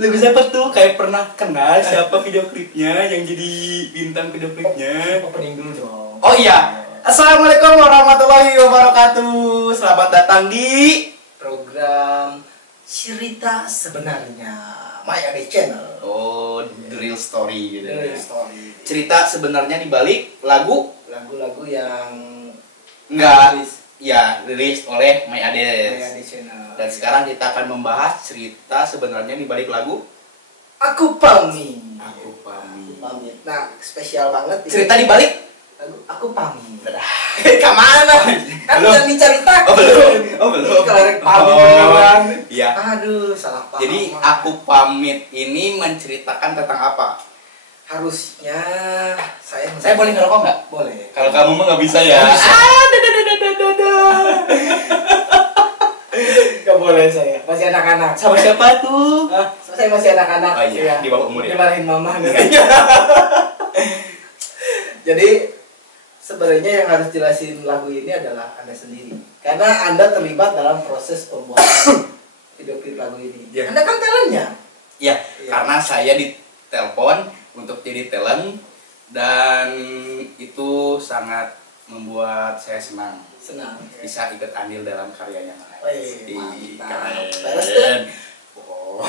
Lagu siapa tuh? Kayak pernah kenal siapa video klipnya yang jadi bintang video klipnya? Opening dulu dong. Oh iya. Assalamualaikum warahmatullahi wabarakatuh. Selamat datang di Program Cerita Sebenarnya Maya Day Channel. Oh, The Real Story gitu. The Real Story. Cerita sebenarnya di balik Lagu-lagu yang enggak ya rilis oleh Maya Maya Day Day Channel. Dan sekarang kita akan membahas cerita sebenarnya di balik lagu Aku Pamit. Aku Pamit. Nah, spesial banget Cerita di balik lagu Aku Pamit. kemana? Kan Belum. udah diceritakan. Oh belum. Kalau pamit beneran. Iya. Aduh, salah paham. Jadi Aku Pamit ini menceritakan tentang apa? harusnya Saya boleh ngerokok nggak? boleh. Kalau kamu mah nggak bisa ya. Gak boleh saya, masih anak-anak. Sama siapa tuh? Hah? Saya masih anak-anak. Oh iya, di bawah umur ya? Dimarahin mama katanya. Jadi sebenarnya yang harus jelasin lagu ini adalah Anda sendiri. Karena Anda terlibat dalam proses pembuatan video klip lagu ini. Ya. Anda kan talentnya. Ya, Iya. karena saya ditelepon untuk jadi talent dan itu sangat membuat saya senang bisa ikut andil dalam karyanya. Wih, mantap. Keren. Beres tuh. Oh.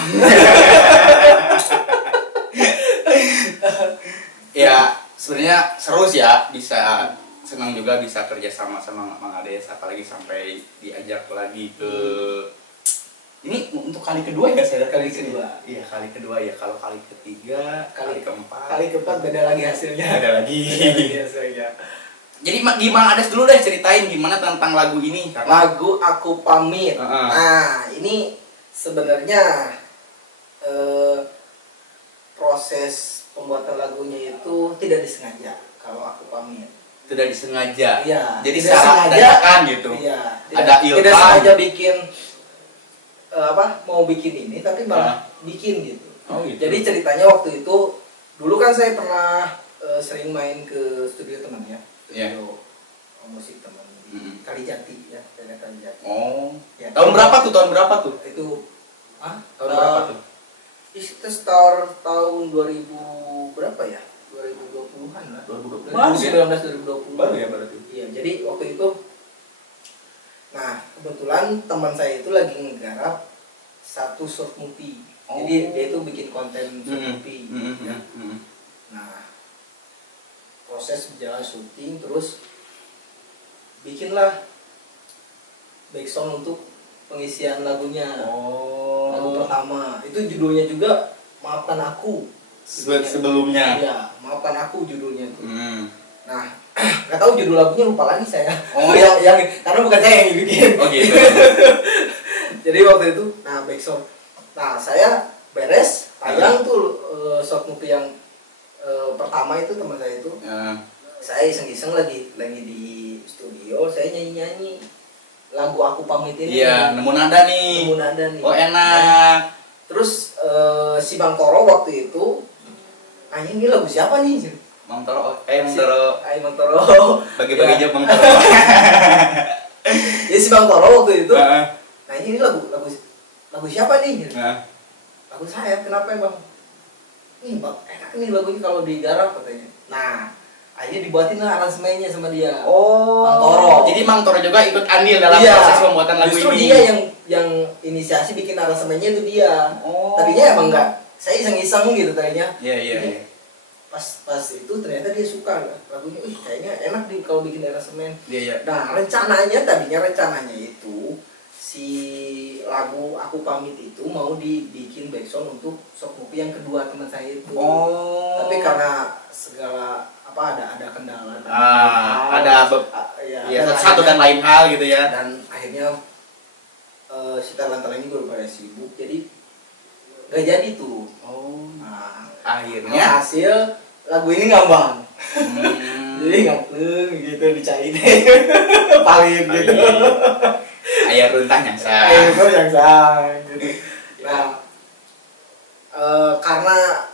Ya, sebenarnya seru sih ya, bisa senang juga bisa kerja sama Mang Ades, apalagi sampai diajak lagi ke ini untuk kali kedua ya saya Kali kedua. Iya, kali kedua ya. Kalau kali ketiga, kali keempat. Kali keempat beda lagi hasilnya. Ada lagi. Iya, saya. Jadi gimana Ades dulu deh ceritain gimana tentang lagu ini. Lagu Aku Pamit. Nah, ini sebenarnya proses pembuatan lagunya itu tidak disengaja. Kalau Aku Pamit Tidak disengaja. iya, Jadi tidak secara sengaja, dadakan gitu. iya, Ada ilham. tidak sengaja bikin mau bikin ini tapi malah bikin gitu. Oh, gitu. Jadi ceritanya waktu itu dulu kan saya pernah sering main ke studio teman ya. Iya. Studio musik teman di Kalijati ya, daerah Kalijati. Oh. Ya. Tahun berapa tuh? Itu Tahun berapa tuh? Itu start tahun 2000 berapa ya? 2020-an lah. 2020. 2019 2020. Baru ya berarti. Iya, jadi waktu itu nah, kebetulan teman saya itu lagi ngegarap satu short movie. Oh. Jadi dia itu bikin konten short movie. Ya. Nah, proses berjalan syuting terus bikinlah backsound untuk pengisian lagunya. Oh. Lagu pertama itu judulnya juga Maafkan Aku. Sebelumnya. Iya, Maafkan Aku judulnya itu. Nah, nggak tahu judul lagunya lupa lagi saya. Oh. yang karena bukan saya yang bikin. Oh gitu. Jadi waktu itu, nah backsound. Nah, saya beres tayang tuh short movie yang pertama itu teman saya itu. Saya iseng-iseng lagi di studio, saya nyanyi lagu Aku Pamit ini. Iya, nemu nada nih. Oh enak. Terus si Bang Toro waktu itu nanya ini lagu siapa nih? Mang Toro, Mang Toro. Bagi-bagi aja Mang Toro. Jadi si Bang Toro waktu itu nanya ini lagu siapa nih? Lagu saya, kenapa Bang? Nih Bang, enak nih lagunya kalau digarap katanya. Nah, akhirnya dibuatin lah aransemennya sama dia. Oh. Bang Toro. Jadi Mang Toro juga ikut andil dalam proses pembuatan lagu justru ini. dia yang inisiasi bikin aransemennya itu dia. Oh. Tadinya emang enggak. Saya iseng-iseng gitu tadinya. Iya. Pas itu ternyata dia suka lagunya. Kayaknya enak nih kalau bikin aransemen. Iya. Nah, rencananya itu si lagu Aku Pamit itu mau dibikin backsound untuk short movie yang kedua teman saya itu. Oh. Tapi karena segala ada kendala. Satu dan lain hal gitu ya. Dan akhirnya si talent ini baru pada sibuk, jadi gak jadi tuh. Oh. Nah, Akhirnya hasil lagu ini ngambang. Jadi ngambang gitu dicari deh. Paling gitu. Ayah runtah yang sah. Itu yang sah gitu. Nah, karena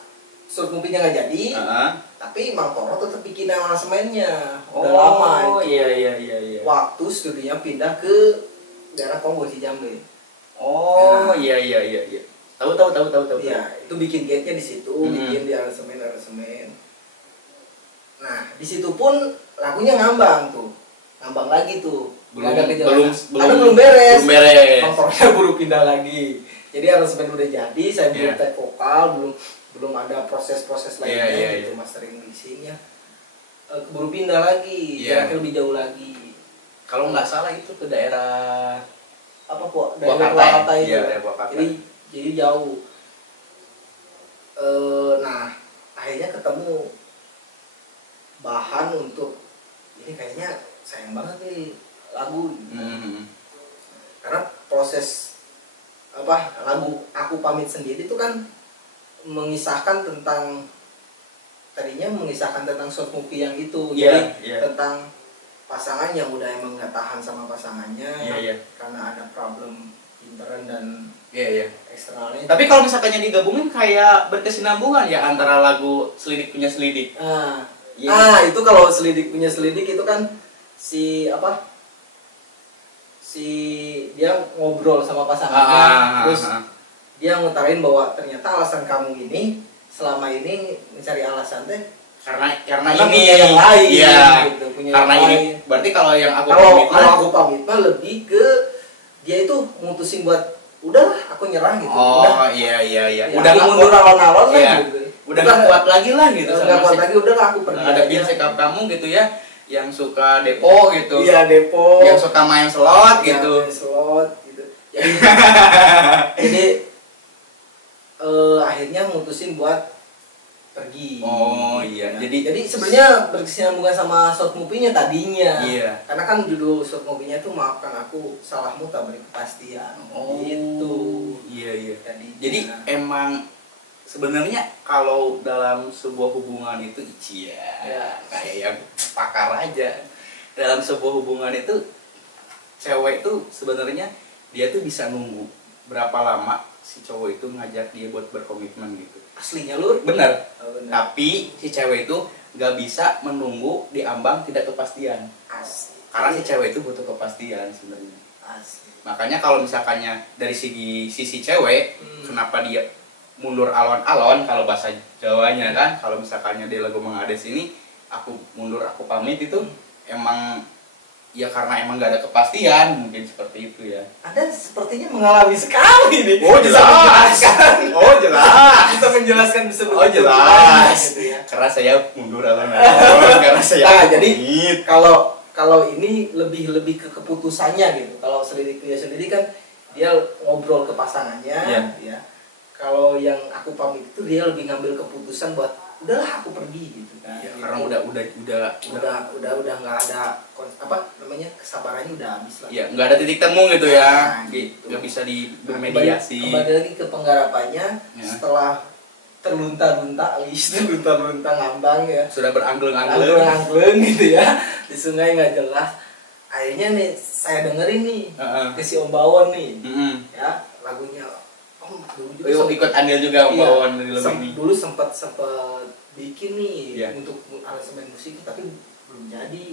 short movie-nya nggak jadi, tapi Mang Toro tetap bikin aransemennya. Udah lama itu. Iya. Waktu studionya pindah ke daerah Kongo Jambe. Oh, Nah, iya. Tahu. Iya, itu bikin gate-nya di situ, Hmm. bikin di aransemen. Nah, di situ pun lagunya ngambang tuh. Ngambang lagi tuh. Nggak ada kejelasan. Karena belum beres. Kontrolnya buru pindah lagi. Jadi aransemen udah jadi, saya belum take vokal, belum ada proses-proses lainnya gitu, mastering mixingnya. Keburu pindah lagi, jaraknya lebih jauh lagi. Kalau nggak salah itu ke daerah apa kok? Daerah Purwakarta itu. Iya, Purwakarta. Jadi jauh. Nah, akhirnya ketemu bahan untuk ini kayaknya sayang banget nih lagu. Karena proses lagu Aku Pamit Sendiri itu kan mengisahkan tentang short movie yang itu. Jadi tentang pasangan yang udah emang nggak tahan sama pasangannya karena ada problem intern dan eksternalnya. Tapi kalau misalkannya digabungin kayak berkesinambungan ya antara lagu Selidik Punya Selidik. Itu kalau Selidik Punya Selidik itu kan si dia ngobrol sama pasangannya, terus dia ngutarain bahwa ternyata alasan kamu ini selama ini mencari alasan teh karena ini yang lain, gitu, karena yang ini lain. Berarti kalau yang kalau aku pamit mah lebih ke dia itu mutusin buat udahlah aku nyerah gitu. Udah mundur alon-alon lah gitu. Udah nggak kuat lagi lah gitu. Nggak kuat lagi, udahlah aku pergi aja. Ada sikap kamu gitu ya, yang suka depo gitu. Iya, depo. Yang suka main slot gitu. Main slot gitu. Jadi akhirnya mutusin buat pergi. Jadi sebenarnya berkesinambungan sama short movie-nya tadinya. Karena kan judul short movie-nya itu Maafkan Aku Salahmu Tak Beri Kepastian. Gitu. Jadi emang sebenarnya kalau dalam sebuah hubungan itu kayak yang pakar aja. Dalam sebuah hubungan itu cewek itu sebenarnya dia tuh bisa nunggu berapa lama si cowok itu ngajak dia buat berkomitmen gitu. Aslinya Lur? Bener. Tapi si cewek itu nggak bisa menunggu di ambang tidak kepastian. Karena si cewek itu butuh kepastian sebenarnya. Makanya kalau misalkannya dari sisi cewek, kenapa dia mundur alon-alon kalau bahasa Jawanya kan? Kalau misalkannya di lagu Mang Ades ini, aku mundur aku pamit itu emang ya karena emang gak ada kepastian, mungkin seperti itu ya. Anda sepertinya mengalami sekali nih. Jelas. Bisa menjelaskan jelas. Gitu ya. Karena saya mundur alon-alon karena saya jadi kalau ini lebih ke keputusannya gitu. Kalau Selidik Punya Sendiri kan dia ngobrol ke pasangannya ya. Kalau yang Aku Pamit itu dia lebih ngambil keputusan buat udahlah aku pergi gitu kan. Karena udah nggak ada kesabarannya udah habis lah. Iya, nggak ada titik temu gitu ya. Gitu. Nggak bisa bermediasi. Kembali lagi ke penggarapannya setelah terlunta-lunta ngambang ya. Sudah berangleng gitu ya. Di sungai nggak jelas. Akhirnya nih saya dengerin nih ke si Om Bawon nih. Ya, lagunya dulu ikut andil juga Om Bawon dari lagu ini. Dulu sempat bikin nih untuk aransemen musik tapi belum jadi.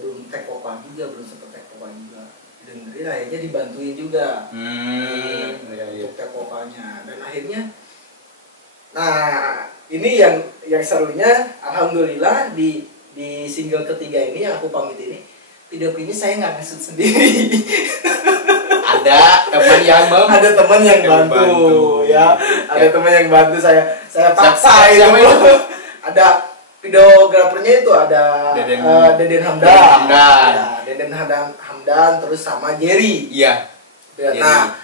Belum take vokal juga, belum sempat take vokal juga. Dengerin akhirnya dibantuin juga untuk take vokalnya. Dan akhirnya ini yang serunya, alhamdulillah di single ketiga ini yang Aku Pamit ini, video klipnya saya nggak ngesut sendiri. Ada teman yang bantu ya. Ada teman yang bantu saya paksa itu. Ada videografernya itu ada Deden Hamdan. Deden Hamdan terus sama Jerry. Iya. Nah,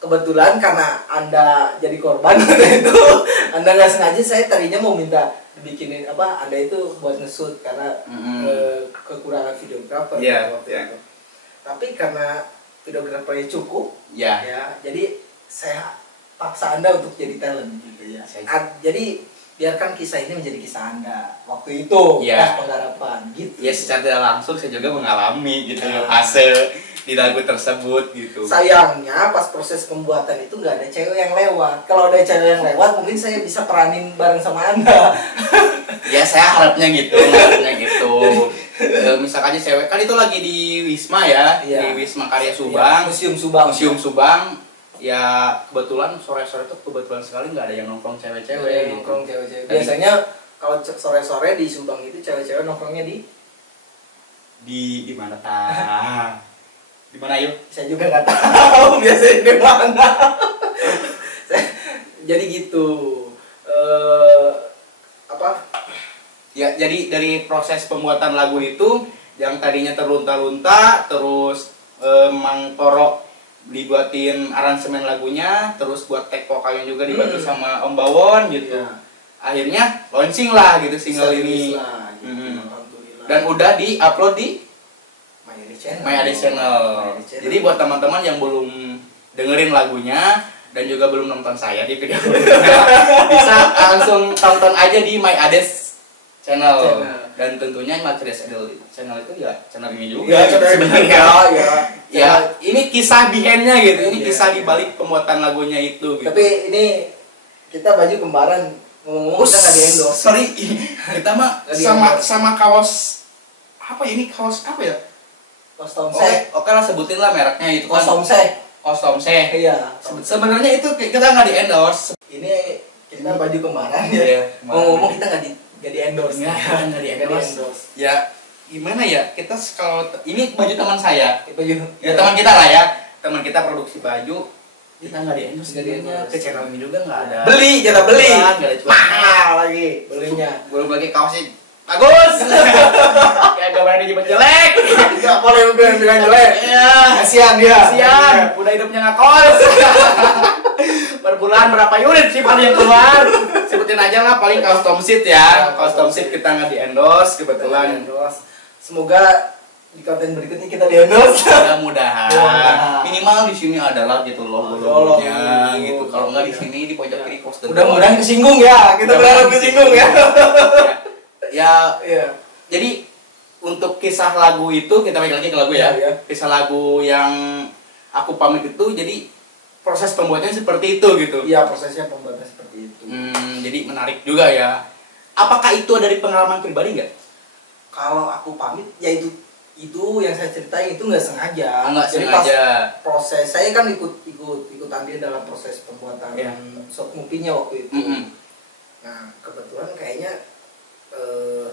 kebetulan karena Anda jadi korban itu, Anda nggak sengaja, saya tadinya mau minta dibikinin Anda itu buat nge-shoot karena kekurangan videografer waktu itu. Tapi karena videografernya cukup, ya, jadi saya paksa Anda untuk jadi talent gitu ya. Jadi biarkan kisah ini menjadi kisah Anda waktu itu pas penggarapan gitu. Ya, secara tidak langsung saya juga mengalami gitu fase di lagu tersebut gitu. Sayangnya pas proses pembuatan itu nggak ada cewek yang lewat. Kalau ada cewek yang lewat mungkin saya bisa peranin bareng sama Anda. Ya, saya harapnya gitu. Misalkan aja cewek kan itu lagi di Wisma ya, di Wisma Karya Subang, Museum Subang. ya kebetulan sore-sore tuh kebetulan sekali nggak ada yang nongkrong cewek-cewek. Nongkrong cewek-cewek. Biasanya kalau sore-sore di Subang itu cewek-cewek nongkrongnya di mana tah? Di mana yuk? Saya juga nggak tahu biasanya di mana. Jadi gitu. Apa? Ya, jadi dari proses pembuatan lagu itu yang tadinya terlunta-lunta, terus Mang Toro dibuatin aransemen lagunya, terus buat take vokalnya juga dibantu sama Om Bawon gitu. Iya. Akhirnya launching lah gitu single ini. Lah, gitu. Alhamdulillah. Dan udah di-upload di My Ade Channel. Jadi buat teman-teman yang belum dengerin lagunya dan juga belum nonton saya di video bisa langsung tonton aja di My Ades Channel. Dan tentunya My Ades Channel itu ya channel ini juga. Ya, sebenarnya ya ini kisah behind-nya gitu. Ini kisah di balik pembuatan lagunya itu gitu. Tapi ini kita baju kembaran ngomong-ngomong kita nggak di-endorse. Sorry, kita mah sama kaos apa ya, ini kaos apa ya? Kaos Tomse. Oke lah, sebutin lah mereknya itu kan. Kaos Tomse. Iya. Sebenarnya itu kita nggak di-endorse. Ini kita baju kemarin ya. Ngomong-ngomong kita nggak di-endorse. Nggak di-endorse. Ya gimana ya, kita kalau ini baju teman saya. Baju. Ya teman kita lah ya. Teman kita produksi baju. Kita nggak di-endorse. Ke channel ini juga nggak ada. Beli, kita beli. Mahal lagi belinya. Belum lagi kaosnya bagus. Kayak gak berani nyebut jelek. Gak boleh bilang jelek. Iya. Kasihan dia. Kasihan. Udah hidupnya ngakos. Per bulan berapa unit sih paling yang keluar? Sebutin aja lah, paling kaos Tomsit ya. Kaos Tomsit kita nggak di-endorse kebetulan. Semoga di konten berikutnya kita di-endorse. Mudah-mudahan. Minimal di sini adalah gitu logo-logonya gitu. Kalau nggak di sini di pojok kiri poster. Mudah-mudahan kesinggung ya. Kita berharap kesinggung ya. Ya. Jadi untuk kisah lagu itu kita balik lagi ke lagu ya. Kisah lagu yang aku pamit itu jadi proses pembuatannya seperti itu gitu. Iya, prosesnya pembuatan seperti itu. Jadi menarik juga ya. Apakah itu dari pengalaman pribadi nggak? Kalau aku pamit ya itu yang saya ceritain itu nggak sengaja. Nggak jadi sengaja. Pas proses saya kan ikut andil dalam proses pembuatan short movie-nya waktu itu. Nah kebetulan kayaknya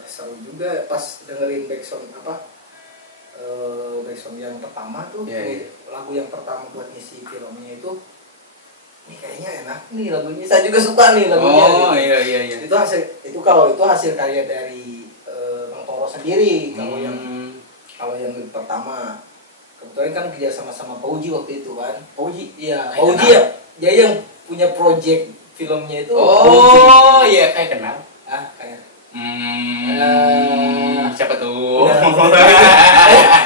seru juga pas dengerin backsound backsound yang pertama tuh lagu yang pertama buat ngisi filmnya itu. Ini kayaknya enak nih lagunya. Saya juga suka nih lagunya. Oh gitu. Iya. Itu hasil karya dari Bang Toro sendiri. Kalau yang pertama kebetulan kan kerja sama Pauji waktu itu kan. Pauji? Iya. Pauji ya. Dia yang punya project filmnya itu. Oh iya, kayak kenal. Kayak. Siapa tuh?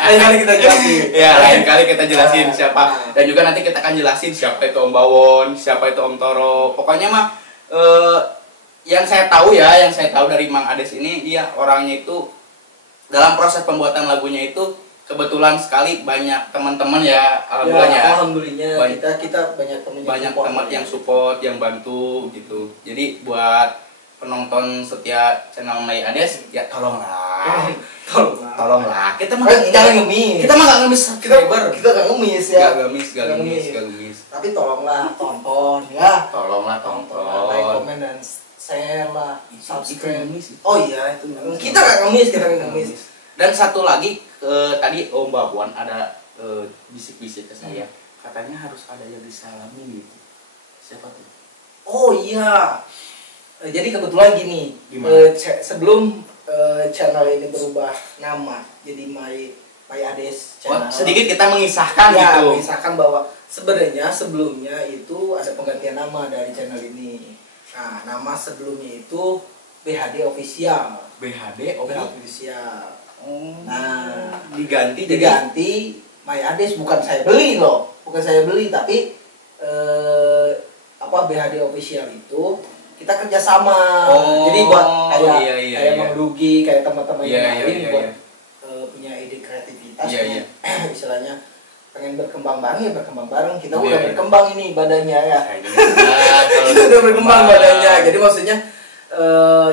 Lain kali kita jelasin. Ya, lain kali kita jelasin siapa. Dan juga nanti kita akan jelasin siapa itu Om Bawon, siapa itu Om Toro. Pokoknya mah yang saya tahu dari Mang Ades ini, dia orangnya itu dalam proses pembuatan lagunya itu kebetulan sekali banyak teman-teman ya, alhamdulillah kita banyak teman yang support, yang bantu gitu. Jadi buat penonton setia channel My Ades ya tolonglah. Kita mah jangan ngemis. Kita mah nggak ngemis subscriber. Kita nggak ngemis ya. Nggak ngemis. Tapi tolonglah tonton ya. Tonton. Like, komen dan share lah. Subscribe. Oh iya itu. Kita nggak ngemis. Dan satu lagi tadi Om Bawon ada bisik-bisik ke saya. Katanya harus ada yang disalami gitu. Siapa tuh? Oh iya. Jadi kebetulan gini, sebelum channel ini berubah nama jadi My Ades Channel. Sedikit kita mengisahkan gitu. Mengisahkan bahwa sebenarnya sebelumnya itu ada penggantian nama dari channel ini. Nah, nama sebelumnya itu BHD Official. BHD Official. Nah, diganti My Ades, bukan saya beli tapi BHD Official itu kita kerjasama. Jadi buat kayak Mang Dugi, kayak teman-teman yang lain buat punya ide kreativitas, istilahnya pengen berkembang bareng. Kita udah berkembang ini badannya ya. Kita udah berkembang badannya. Jadi maksudnya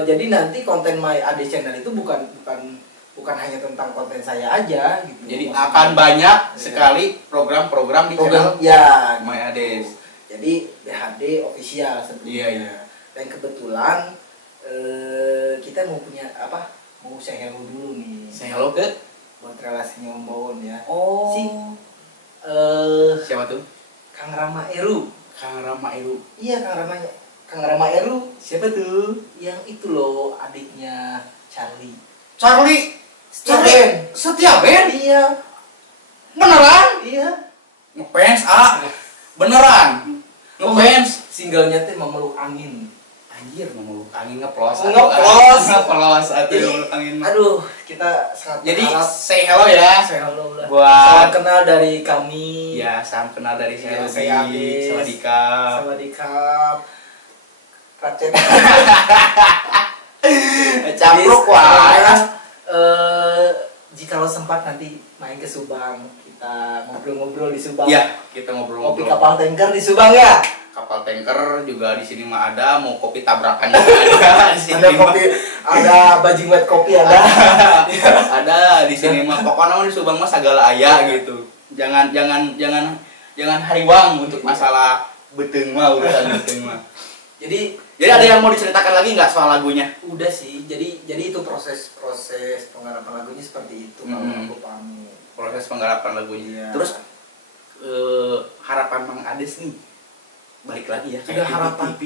jadi nanti konten My Ades Channel itu bukan hanya tentang konten saya aja gitu. Jadi akan banyak sekali program-program di channel My Ades. Jadi BHD official sebelumnya. Iya. Dan kebetulan kita mau punya apa? Mau say hello dulu nih. Say hello ke buat relasinya Om Bawon ya. Oh. Si siapa tuh? Kang Rama Eru. Kang Rama Eru. Iya, Kang Rama Eru. Siapa tuh? Yang itu loh, adiknya Charlie. Charlie. Setia band? Iya. Beneran? Iya. Ngefans beneran. Ngefans. Singlenya tuh Memeluk Angin. Anjir, memeluk angin ngeplos. Ngeplos atau memeluk angin. Aduh, kita sangat jadi berharap. say hello ya. Say hello lah. Buat salam kenal dari kami. Ya, salam kenal dari saya. Saya Abis. Sawadikap. Racet. Capruk wah. Jikalau sempat nanti main ke Subang, kita ngobrol-ngobrol di Subang. Iya, kita ngobrol-ngobrol. Kopi kapal tanker di Subang ya. Kapal tanker juga di sini mah ada, mau kopi tabrakan juga ada di sini. Ada kopi, ada bajing wet kopi ada. Ada di sini mah. Pokoknya di Subang mah segala aya gitu. Jangan hariwang untuk masalah beteng mah, urusan beteng mah. Jadi ada yang mau diceritakan lagi nggak soal lagunya? Udah sih. Jadi itu proses penggarapan lagunya seperti itu kalau aku pahami. Proses penggarapan lagunya. Iya. Terus harapan Mang Ades nih balik lagi ya kayak harapan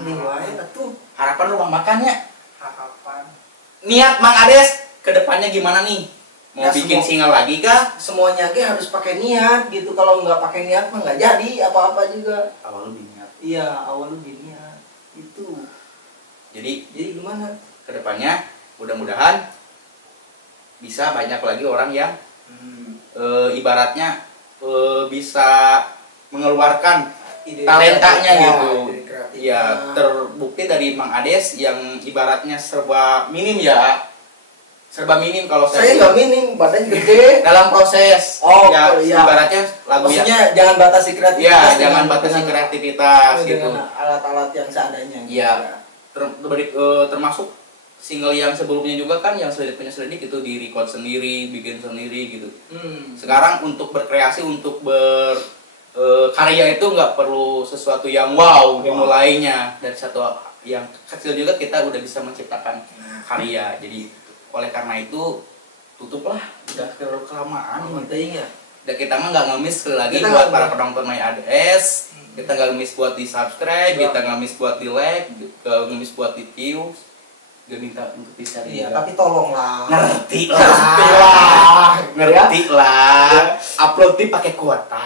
nih wae betul. Harapan rumah makannya. Harapan. Niat Mang Ades kedepannya gimana nih? Mau bikin single lagi kah? Semuanya harus pakai niat gitu. Kalau nggak pakai niat mah nggak jadi apa-apa juga. Awal lu niat. Iya, awal lu niat. Itu. Jadi gimana? Kedepannya mudah-mudahan bisa banyak lagi orang yang ibaratnya bisa mengeluarkan talentanya gitu. Ya, terbukti dari Mang Ades yang ibaratnya serba minim kalau saya nggak minim, badannya gede dalam proses. Iya. Ibaratnya lagu maksudnya jangan batasi kreativitas. Iya, jangan batasi kreativitas gitu. Dengan alat-alat yang seadanya. Iya. Termasuk single yang sebelumnya juga kan yang Selidik Punya Selidik itu di record sendiri, bikin sendiri gitu. Sekarang untuk berkreasi, untuk karya itu nggak perlu sesuatu yang wow dimulainya dari satu yang kecil juga kita udah bisa menciptakan karya. Jadi oleh karena itu tutuplah, udah terlalu kelamaan. Penting ya. Dan kita mah nggak ngemis sekali lagi buat para penonton My ADS. Kita nggak ngemis buat di subscribe, kita nggak ngemis buat di like, nggak ngemis buat di views. Gak minta untuk bisa iya, tapi tolonglah. Ngerti lah. Upload di pakai kuota.